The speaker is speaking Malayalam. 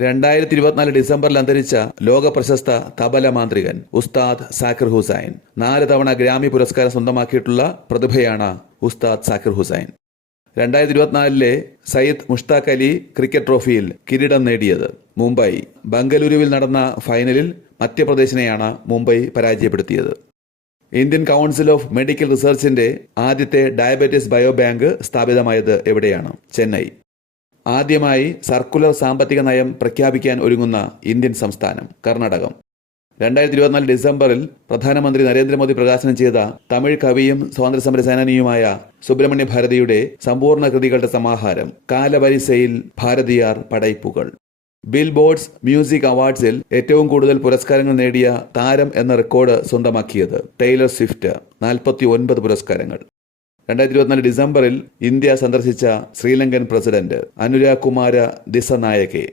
രണ്ടായിരത്തി ഇരുപത്തിനാല് ഡിസംബറിൽ അന്തരിച്ച ലോക പ്രശസ്ത തബല മാന്ത്രികൻ ഉസ്താദ് സാക്കിർ ഹുസൈൻ. നാല് തവണ ഗ്രാമി പുരസ്കാരം സ്വന്തമാക്കിയിട്ടുള്ള പ്രതിഭയാണ് ഉസ്താദ് സാക്കിർ ഹുസൈൻ. രണ്ടായിരത്തി ഇരുപത്തിനാലിലെ സയ്യിദ് മുഷ്താഖ് അലി ക്രിക്കറ്റ് ട്രോഫിയിൽ കിരീടം നേടിയത് മുംബൈ. ബംഗലൂരുവിൽ നടന്ന ഫൈനലിൽ മധ്യപ്രദേശിനെയാണ് മുംബൈ പരാജയപ്പെടുത്തിയത്. ഇന്ത്യൻ കൗൺസിൽ ഓഫ് മെഡിക്കൽ റിസർച്ചിന്റെ ആദ്യത്തെ ഡയബറ്റീസ് ബയോബാങ്ക് സ്ഥാപിതമായത് എവിടെയാണ്? ചെന്നൈ. ആദ്യമായി സർക്കുലർ സാമ്പത്തിക നയം പ്രഖ്യാപിക്കാൻ ഒരുങ്ങുന്ന ഇന്ത്യൻ സംസ്ഥാനം കർണാടകം. രണ്ടായിരത്തി ഇരുപത്തിനാല് ഡിസംബറിൽ പ്രധാനമന്ത്രി നരേന്ദ്രമോദി പ്രകാശനം ചെയ്ത തമിഴ് കവിയും സ്വാതന്ത്ര്യസമര സേനാനിയുമായ സുബ്രഹ്മണ്യ ഭാരതിയുടെ സമ്പൂർണ കൃതികളുടെ സമാഹാരം കാലവരിസയിൽ ഭാരതിയാർ പടയ്പ്പുകൾ. ബിൽ ബോർഡ്സ് മ്യൂസിക് അവാർഡ്സിൽ ഏറ്റവും കൂടുതൽ പുരസ്കാരങ്ങൾ നേടിയ താരം എന്ന റെക്കോർഡ് സ്വന്തമാക്കിയത് ടൈലർ സ്വിഫ്റ്റ് നാൽപ്പത്തി ഒൻപത് പുരസ്കാരങ്ങൾ. രണ്ടായിരത്തി ഇരുപത്തിനാല് ഡിസംബറിൽ ഇന്ത്യ സന്ദർശിച്ച ശ്രീലങ്കൻ പ്രസിഡന്റ് അനുരാഗ് കുമാര ദിസനായകെ.